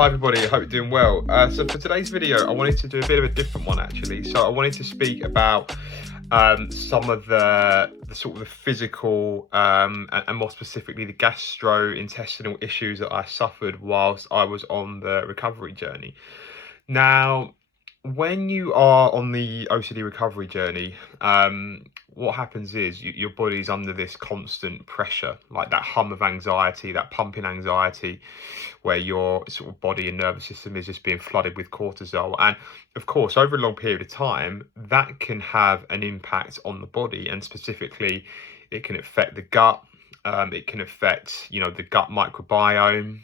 Hi everybody, I hope you're doing well. So for today's video, I wanted to do a bit of a different one actually. So I wanted to speak about some of the sort of the physical and more specifically the gastrointestinal issues that I suffered whilst I was on the recovery journey. Now, when you are on the OCD recovery journey, what happens is your body's under this constant pressure, like that hum of anxiety, that pumping anxiety, where your sort of body and nervous system is just being flooded with cortisol. And of course, over a long period of time, that can have an impact on the body, and specifically, it can affect the gut. It can affect, the gut microbiome,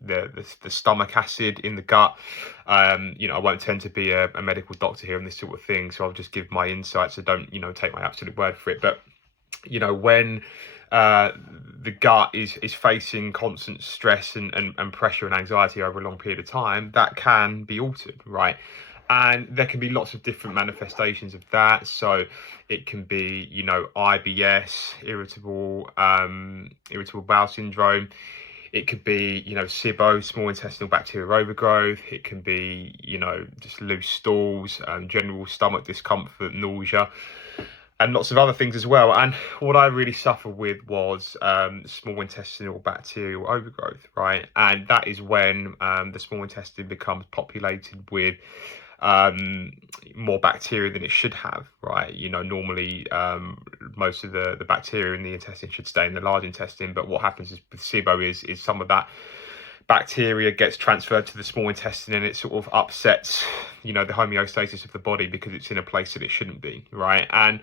the stomach acid in the gut. I won't tend to be a medical doctor here on this sort of thing, so I'll just give my insights. So don't, take my absolute word for it. But, when the gut is facing constant stress and pressure and anxiety over a long period of time, that can be altered, right? And there can be lots of different manifestations of that. So it can be, IBS, irritable bowel syndrome. It could be, SIBO, small intestinal bacterial overgrowth. It can be, just loose stools, general stomach discomfort, nausea, and lots of other things as well. And what I really suffered with was small intestinal bacterial overgrowth, right? And that is when the small intestine becomes populated with more bacteria than it should have, right? Normally most of the bacteria in the intestine should stay in the large intestine, but what happens is with SIBO is some of that bacteria gets transferred to the small intestine, and it sort of upsets the homeostasis of the body because it's in a place that it shouldn't be, right? And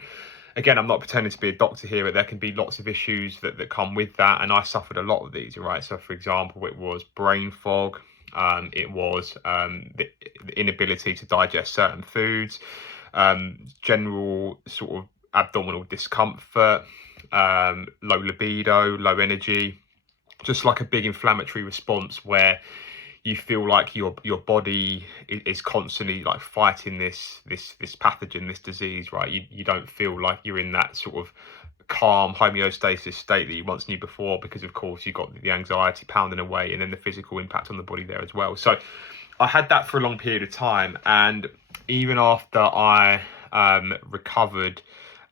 again, I'm not pretending to be a doctor here, but there can be lots of issues that come with that, and I suffered a lot of these, right? So for example, it was brain fog. It was the inability to digest certain foods, general sort of abdominal discomfort, low libido, low energy, just like a big inflammatory response where you feel like your body is constantly like fighting this pathogen, this disease, right? You don't feel like you're in that sort of calm homeostasis state that you once knew before, because of course you've got the anxiety pounding away and then the physical impact on the body there as well. So I had that for a long period of time, and even after I recovered,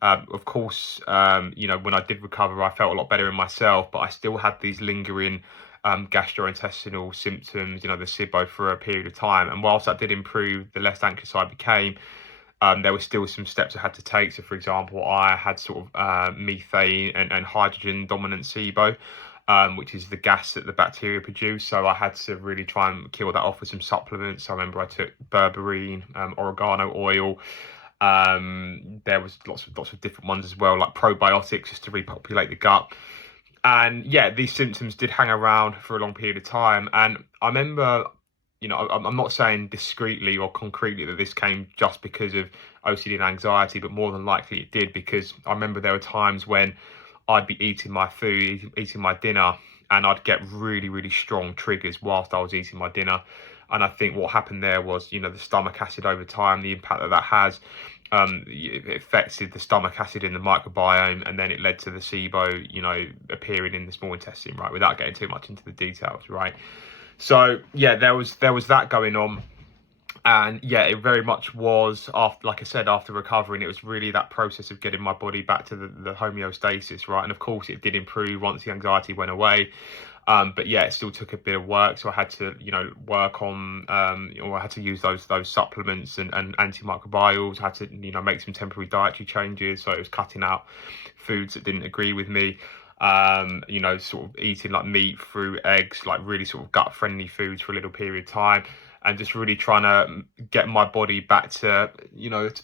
of course, when I did recover, I felt a lot better in myself, but I still had these lingering gastrointestinal symptoms, the SIBO, for a period of time. And whilst that did improve, the less anxious I became, there were still some steps I had to take. So, for example, I had sort of methane and hydrogen dominant SIBO, which is the gas that the bacteria produce. So I had to really try and kill that off with some supplements. I remember I took berberine, oregano oil. There was lots of different ones as well, like probiotics, just to repopulate the gut. And yeah, these symptoms did hang around for a long period of time. And I remember, I'm not saying discreetly or concretely that this came just because of OCD and anxiety, but more than likely it did, because I remember there were times when I'd be eating my food, eating my dinner, and I'd get really, really strong triggers whilst I was eating my dinner. And I think what happened there was, the stomach acid over time, the impact that has, it affected the stomach acid in the microbiome, and then it led to the SIBO, appearing in the small intestine, right? Without getting too much into the details, right? So yeah, there was that going on. And yeah, it very much was, after, like I said, after recovering, it was really that process of getting my body back to the homeostasis, right? And of course, it did improve once the anxiety went away. But yeah, it still took a bit of work. So I had to, work on, I had to use those supplements and antimicrobials. I had to, make some temporary dietary changes. So it was cutting out foods that didn't agree with me. Sort of eating like meat, fruit, eggs, like really sort of gut friendly foods for a little period of time, and just really trying to get my body back to,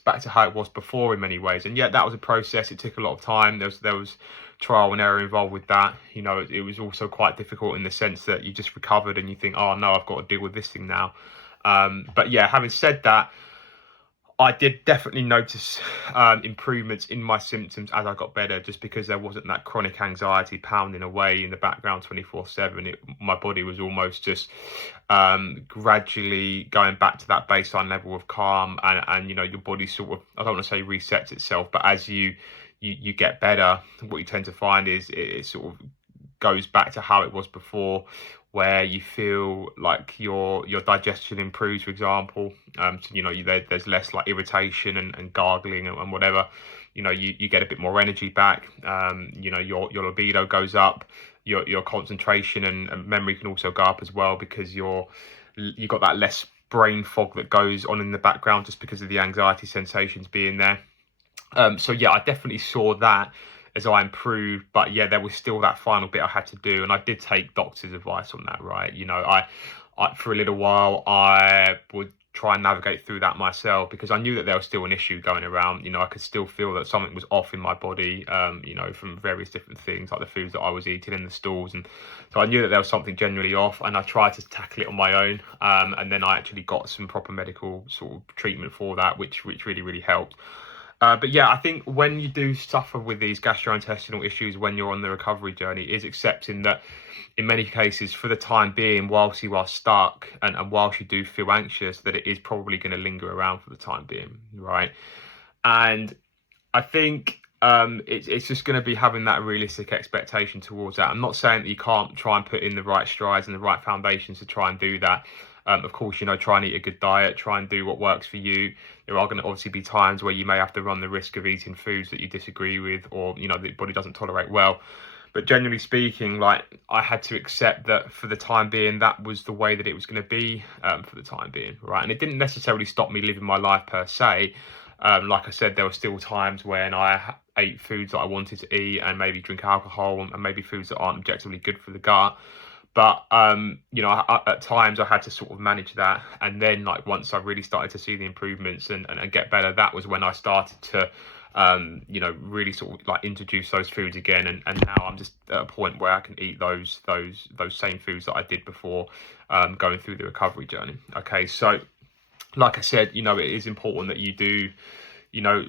back to how it was before in many ways. And yeah, that was a process. It took a lot of time. There was trial and error involved with that. It was also quite difficult in the sense that you just recovered and you think, oh no, I've got to deal with this thing now. But yeah, having said that, I did definitely notice improvements in my symptoms as I got better, just because there wasn't that chronic anxiety pounding away in the background 24/7. My body was almost just gradually going back to that baseline level of calm, and your body sort of, I don't want to say resets itself, but as you get better, what you tend to find is it sort of goes back to how it was before, where you feel like your digestion improves, for example. So, there's less like irritation and gargling and whatever. You get a bit more energy back. Your libido goes up. Your concentration and memory can also go up as well, because you got that less brain fog that goes on in the background just because of the anxiety sensations being there. So yeah, I definitely saw that as I improved, but yeah, there was still that final bit I had to do, and I did take doctor's advice on that, right? I for a little while I would try and navigate through that myself, because I knew that there was still an issue going around. I could still feel that something was off in my body, from various different things like the foods that I was eating in the stores, and so I knew that there was something generally off, and I tried to tackle it on my own, and then I actually got some proper medical sort of treatment for that, which really helped. But yeah, I think when you do suffer with these gastrointestinal issues when you're on the recovery journey, is accepting that in many cases, for the time being, whilst you are stuck and whilst you do feel anxious, that it is probably going to linger around for the time being, right? And I think it's just going to be having that realistic expectation towards that. I'm not saying that you can't try and put in the right strides and the right foundations to try and do that. Of course, try and eat a good diet, try and do what works for you. There are going to obviously be times where you may have to run the risk of eating foods that you disagree with, or, the body doesn't tolerate well. But generally speaking, like, I had to accept that for the time being, that was the way that it was going to be for the time being, right? And it didn't necessarily stop me living my life per se. Like I said, there were still times when I ate foods that I wanted to eat, and maybe drink alcohol, and maybe foods that aren't objectively good for the gut. But at times I had to sort of manage that, and then like once I really started to see the improvements and get better, that was when I started to really sort of like introduce those foods again, and now I'm just at a point where I can eat those same foods that I did before going through the recovery journey. Okay, so like I said, it is important that you do,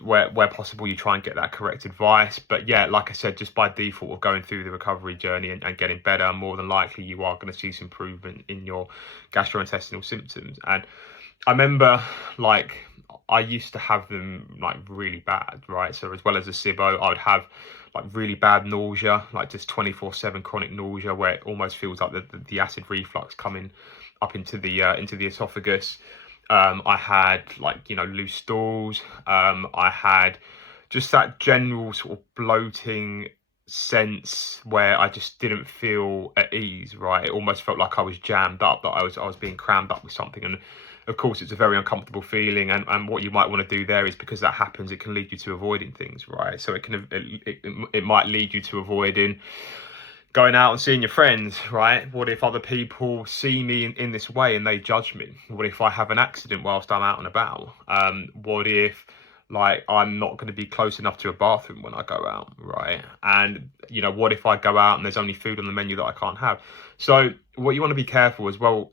where possible, you try and get that correct advice. But yeah, like I said, just by default of going through the recovery journey and getting better, more than likely you are going to see some improvement in your gastrointestinal symptoms. And I remember, like, I used to have them like really bad, right? So as well as the SIBO, I would have like really bad nausea, like just 24/7 chronic nausea, where it almost feels like the acid reflux coming up into the esophagus. I had like, loose stools. I had just that general sort of bloating sense where I just didn't feel at ease, right? It almost felt like I was jammed up, that I was being crammed up with something. And of course, it's a very uncomfortable feeling. And what you might want to do there is, because that happens, it can lead you to avoiding things, right? So it might lead you to avoiding going out and seeing your friends, right? What if other people see me in this way and they judge me? What if I have an accident whilst I'm out and about? What if, like, I'm not going to be close enough to a bathroom when I go out, right? And, what if I go out and there's only food on the menu that I can't have? So what you want to be careful as well,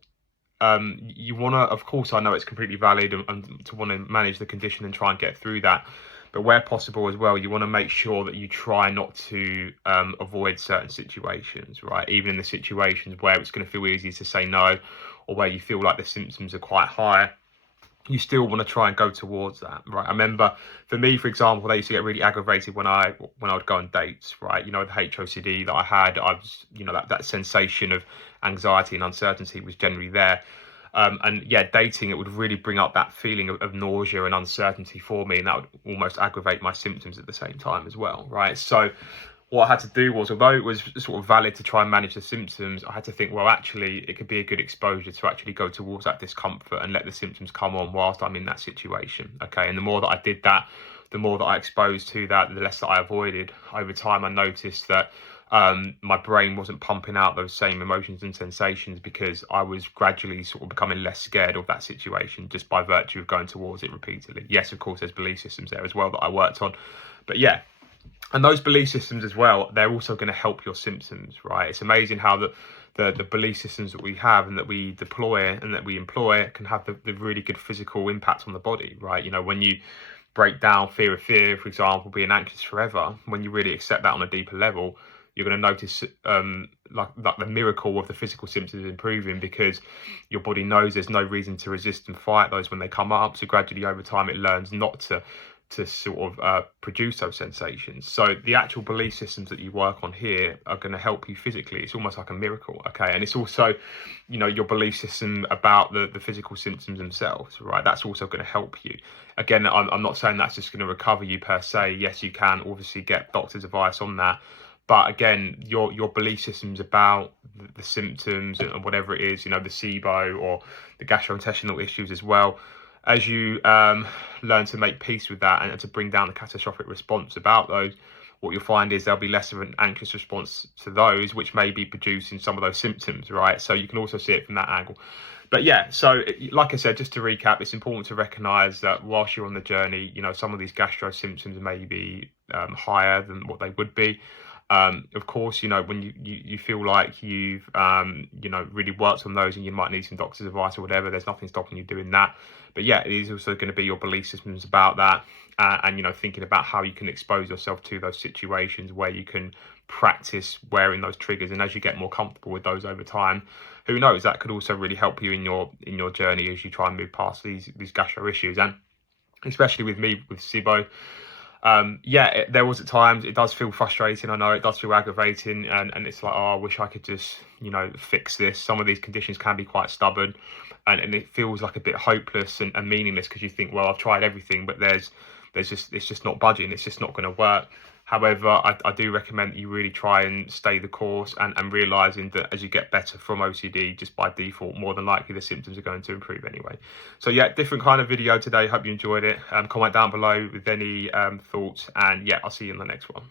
you want to, of course, I know it's completely valid and to want to manage the condition and try and get through that. But where possible as well, you want to make sure that you try not to avoid certain situations, right? Even in the situations where it's going to feel easy to say no, or where you feel like the symptoms are quite high, you still want to try and go towards that, right? I remember, for me, for example, they used to get really aggravated when I would go on dates, right? The HOCD that I had, I was, that sensation of anxiety and uncertainty was generally there. And yeah, dating, it would really bring up that feeling of nausea and uncertainty for me, and that would almost aggravate my symptoms at the same time as well, right? So what I had to do was, although it was sort of valid to try and manage the symptoms, I had to think, well, actually, it could be a good exposure to actually go towards that discomfort and let the symptoms come on whilst I'm in that situation, okay? And the more that I did that, the more that I exposed to that, the less that I avoided. Over time, I noticed that my brain wasn't pumping out those same emotions and sensations, because I was gradually sort of becoming less scared of that situation just by virtue of going towards it repeatedly. Yes, of course, there's belief systems there as well that I worked on, but yeah. And those belief systems as well, they're also going to help your symptoms, right? It's amazing how the belief systems that we have and that we deploy and that we employ can have the really good physical impact on the body, right? When you break down fear of fear, for example, being anxious forever, when you really accept that on a deeper level, you're going to notice like the miracle of the physical symptoms improving, because your body knows there's no reason to resist and fight those when they come up. So gradually over time, it learns not to to sort of produce those sensations. So the actual belief systems that you work on here are going to help you physically. It's almost like a miracle, okay? And it's also, you know, your belief system about the physical symptoms themselves, right? That's also going to help you. Again, I'm not saying that's just going to recover you per se. Yes, you can obviously get doctor's advice on that. But again, your belief systems about the symptoms and whatever it is, you know, the SIBO or the gastrointestinal issues as well, as you learn to make peace with that and to bring down the catastrophic response about those, what you'll find is there'll be less of an anxious response to those, which may be producing some of those symptoms, right? So you can also see it from that angle. But yeah, so like I said, just to recap, it's important to recognize that whilst you're on the journey, you know, some of these gastro symptoms may be higher than what they would be. Of course, you know, when you feel like you've, you know, really worked on those and you might need some doctor's advice or whatever, there's nothing stopping you doing that. But yeah, it is also going to be your belief systems about that, and, you know, thinking about how you can expose yourself to those situations where you can practice wearing those triggers. And as you get more comfortable with those over time, who knows, that could also really help you in your journey as you try and move past these gastro issues. And especially with me, with SIBO, yeah, there was at times it does feel frustrating. I know it does feel aggravating, and it's like, oh, I wish I could just, you know, fix this. Some of these conditions can be quite stubborn, and it feels like a bit hopeless and meaningless, because you think, well, I've tried everything, but it's just not budging. It's just not going to work. However, I do recommend that you really try and stay the course, and realizing that as you get better from OCD, just by default, more than likely the symptoms are going to improve anyway. So yeah, different kind of video today. Hope you enjoyed it. Comment down below with any thoughts, and yeah, I'll see you in the next one.